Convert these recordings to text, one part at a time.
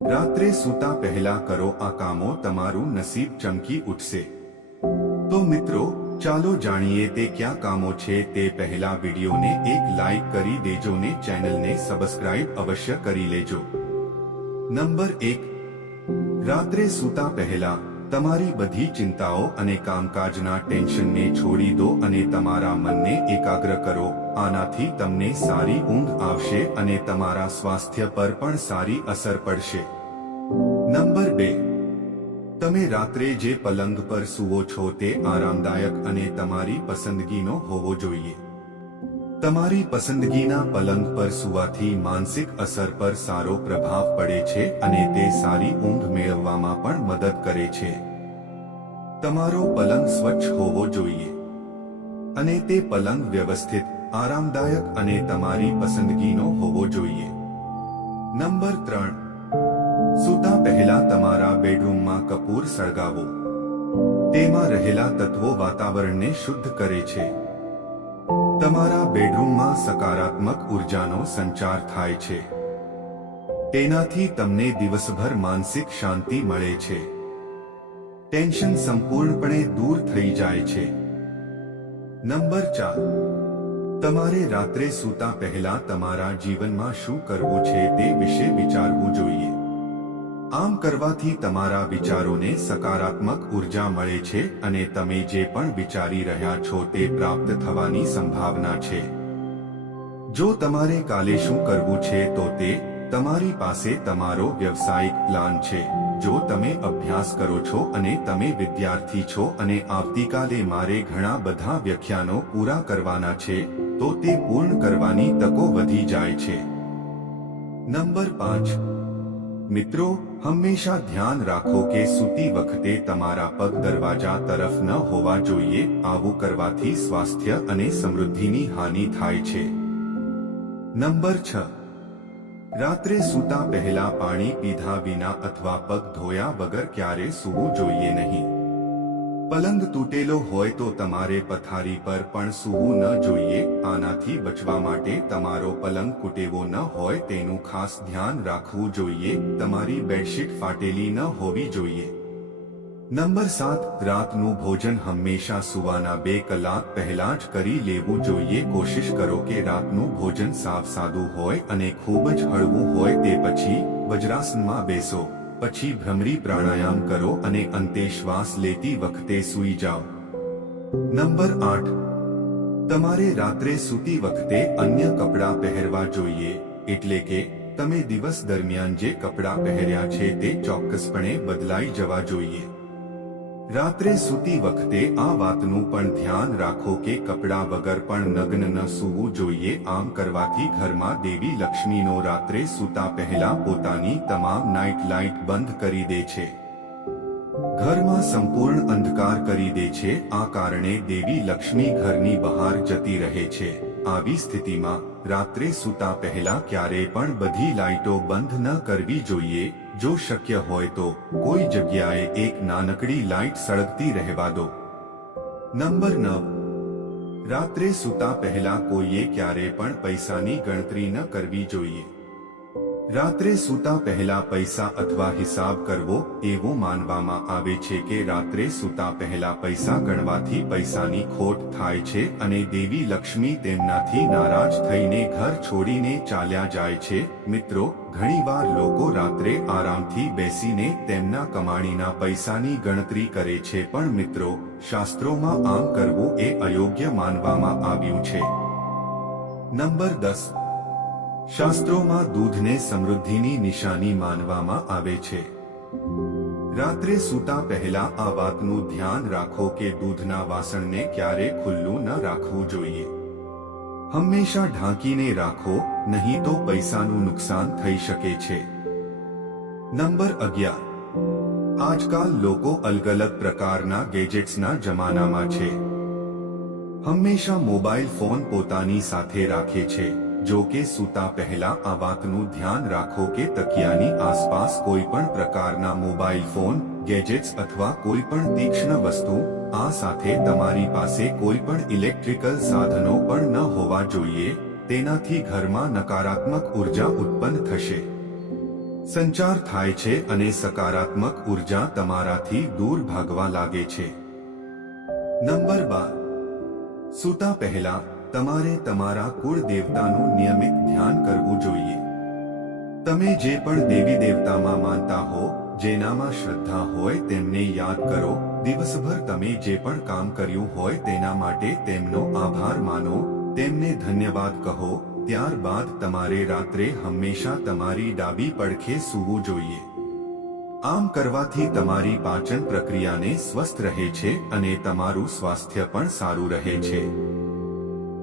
રાત્રે સૂતા પહેલા કરો આ કામો, તમારું નસીબ ચમકી ઉઠશે। તો મિત્રો, ચાલો જાણીએ તે ક્યાં કામો છે। તે પહેલા વિડીયોને એક લાઈક કરી દેજો ને ચેનલને સબસ્ક્રાઇબ અવશ્ય કરી લેજો। નંબર 1, રાત્રે સૂતા પહેલા તમારી બધી ચિંતાઓ અને કામકાજના ટેન્શનને છોડી દો અને તમારા મનને એકાગ્ર કરો। આનાથી તમને સારી ઊંઘ આવશે અને તમારા સ્વાસ્થ્ય પર પણ સારી અસર પડશે। નંબર 2, તમે રાત્રે જે પલંગ પર સૂવો છો તે આરામદાયક અને તમારી પસંદગીનો હોવો જોઈએ। તમારી પસંદગીના પલંગ પર સૂવાથી માનસિક અસર પર સારો પ્રભાવ પડે છે અને તે સારી ઊંઘ મેળવવામાં પણ મદદ કરે છે। તમારો પલંગ સ્વચ્છ હોવો જોઈએ અને તે પલંગ વ્યવસ્થિત, આરામદાયક અને તમારી પસંદગીનો હોવો જોઈએ। નંબર 3, સૂતા પહેલા તમારા બેડરૂમમાં કપૂર સળગાવો। તેમાં રહેલા તત્વો વાતાવરણને શુદ્ધ કરે છે। તમારા બેડરૂમમાં સકારાત્મક ઉર્જાનો સંચાર થાય છે। તેનાથી તમને દિવસભર માનસિક શાંતિ મળે છે। ટેન્શન સંપૂર્ણપણે દૂર થઈ જાય છે। નંબર 4, તમારે રાત્રે સૂતા પહેલા તમારા જીવનમાં શું કરવું છે તે વિશે વિચારવું જોઈએ। આમ કરવાથી તમારા વિચારોને સકારાત્મક ઉર્જા મળે છે અને તમે જે પણ વિચારી રહ્યા છો તે પ્રાપ્ત થવાની સંભાવના છે। જો તમારે કાલે શું કરવું છે તો તે તમારી પાસે તમારો વ્યવસાયિક પ્લાન છે। જો તમે અભ્યાસ કરો છો અને તમે વિદ્યાર્થી છો અને આવતીકાલે મારે ઘણા બધા વ્યાખ્યાનો પૂરા કરવાના છે તો તે પૂર્ણ કરવાની તકો વધી જાય છે। નંબર 5, મિત્રો, હંમેશા ધ્યાન રાખો કે સૂતી વખતે તમારા પગ દરવાજા તરફ ન હોવા જોઈએ। આવું કરવાથી સ્વાસ્થ્ય અને સમૃદ્ધિની હાનિ થાય છે। નંબર 6, રાત્રે સૂતા પહેલા પાણી પીધા વિના અથવા પગ ધોયા વગર ક્યારે સૂવું જોઈએ નહીં। પલંગ તૂટેલો હોય તો તમારે પથારી પર પણ સૂવું ન જોઈએ। આનાથી બચવા માટે તમારો પલંગ તૂટેવો ન હોય તેનું ખાસ ધ્યાન રાખવું જોઈએ। તમારી બેડશીટ ફાટેલી ન હોવી જોઈએ। નંબર 7, રાતનું ભોજન હંમેશા સૂવાના 2 કલાક પહેલા જ કરી લેવું જોઈએ। કોશિશ કરો કે રાતનું ભોજન સાવ સાદું હોય અને ખૂબ જ હળવું હોય। તે પછી વજ્રાસનમાં બેસો, પછી ભ્રમરી પ્રાણાયામ કરો અને અંતે શ્વાસ લેતી વખતે સૂઈ જાઓ। નંબર 8, તમારે રાત્રે સૂતી વખતે અન્ય કપડાં પહેરવા જોઈએ। એટલે કે તમે દિવસ દરમિયાન જે કપડાં પહેર્યા છે તે ચોક્કસપણે બદલાઈ જવા જોઈએ। રાત્રે સૂતી વખતે આ વાતનું પણ ધ્યાન રાખો કે કપડાં વગર પણ નગ્ન ન સૂવું જોઈએ। આમ કરવાથી ઘરમાં દેવી લક્ષ્મીનો રાત્રે સૂતા પહેલા પોતાની તમામ નાઇટ લાઇટ બંધ કરી દે છે। ઘરમાં સંપૂર્ણ અંધકાર કરી દે છે। આ કારણે દેવી લક્ષ્મી ઘરની બહાર જતી રહે છે। આવી સ્થિતિમાં રાત્રે સૂતા પહેલા ક્યારેય પણ બધી લાઇટો બંધ ન કરવી જોઈએ। જો શક્ય હોય તો કોઈ જગ્યાએ એક નાનકડી લાઇટ સળગતી રહેવા દો। નંબર 9, રાત્રે સૂતા પહેલા કોઈએ ક્યારે પણ પૈસાની ગણતરી ન કરવી જોઈએ। રાત્રે સૂતા પહેલા પૈસા અથવા હિસાબ કરવો એવું માનવામાં આવે છે કે રાત્રે સૂતા પહેલા પૈસા ગણવાથી પૈસાની ખોટ થાય છે અને દેવી લક્ષ્મી તેમનાથી નારાજ થઈને ઘર છોડીને ચાલ્યા જાય છે। મિત્રો, ઘણીવાર લોકો રાત્રે આરામથી બેસીને તેમના કમાણીના પૈસાની ગણતરી કરે છે પણ મિત્રો, શાસ્ત્રોમાં આમ કરવું એ અયોગ્ય માનવામાં આવ્યું છે। નંબર 10, શાસ્ત્રોમાં દૂધને સમૃદ્ધિની નિશાની માનવામાં આવે છે। રાત્રે સૂતા પહેલા આ વાતનું ધ્યાન રાખો કે દૂધના વાસણને ક્યારે ખુલ્લું ન રાખવું જોઈએ। હંમેશા ઢાંકીને રાખો, નહીં તો પૈસાનું નુકસાન થઈ શકે છે। નંબર 11, આજકાલ લોકો અલગ અલગ પ્રકારના ગેજેટ્સના જમાનામાં છે। હંમેશા મોબાઈલ ફોન પોતાની સાથે રાખે છે। જો કે સૂતા પહેલા આ વાતનું ધ્યાન રાખો કે તકિયાની આસપાસ કોઈ પણ પ્રકારના મોબાઈલ ફોન, ગેજેટ્સ અથવા કોઈ પણ તીક્ષ્ણ વસ્તુ, આ સાથે તમારી પાસે કોઈ પણ ઇલેક્ટ્રિકલ સાધનો પણ ન હોવા જોઈએ। તેનાથી ઘરમાં નકારાત્મક ઉર્જા ઉત્પન્ન થશે। સંચાર થાય છે અને સકારાત્મક ઉર્જા તમારાથી દૂર ભાગવા લાગે છે. નંબર 12. સૂતા પહેલા તમારે તમારા કુળ દેવતાનું નિયમિત ધ્યાન કરવું જોઈએ. તમે જે પણ દેવી દેવતામાં માનતા હો, જેનામાં શ્રદ્ધા હોય તેમને યાદ કરો. દિવસભર તમે જે પણ કામ કર્યું હોય તેના માટે તેમનો આભાર માનો, તેમને ધન્યવાદ કહો. ત્યારબાદ તમારે રાત્રે હંમેશા તમારી ડાબી પડખે સૂવું જોઈએ. આમ કરવાથી તમારી પાચન પ્રક્રિયાને સ્વસ્થ રહે છે અને તમારું સ્વાસ્થ્ય પણ સારું રહે છે.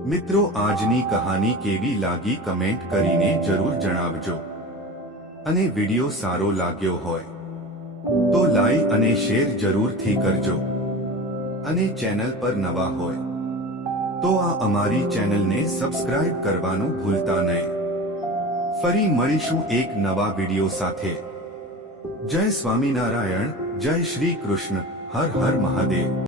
મિત્રો, આજની કહાની કેવી લાગી કમેન્ટ કરીને જરૂર જણાવજો. અને વિડિયો સારો લાગ્યો હોય તો લાઈક અને શેર જરૂરથી કરજો. અને ચેનલ પર નવા હોય તો આ અમારી ચેનલને સબસ્ક્રાઇબ કરવાનું ભૂલતા નહીં. ફરી મળીશું એક નવા વિડિયો સાથે. જય સ્વામિનારાયણ, જય શ્રી કૃષ્ણ, હર હર મહાદેવ.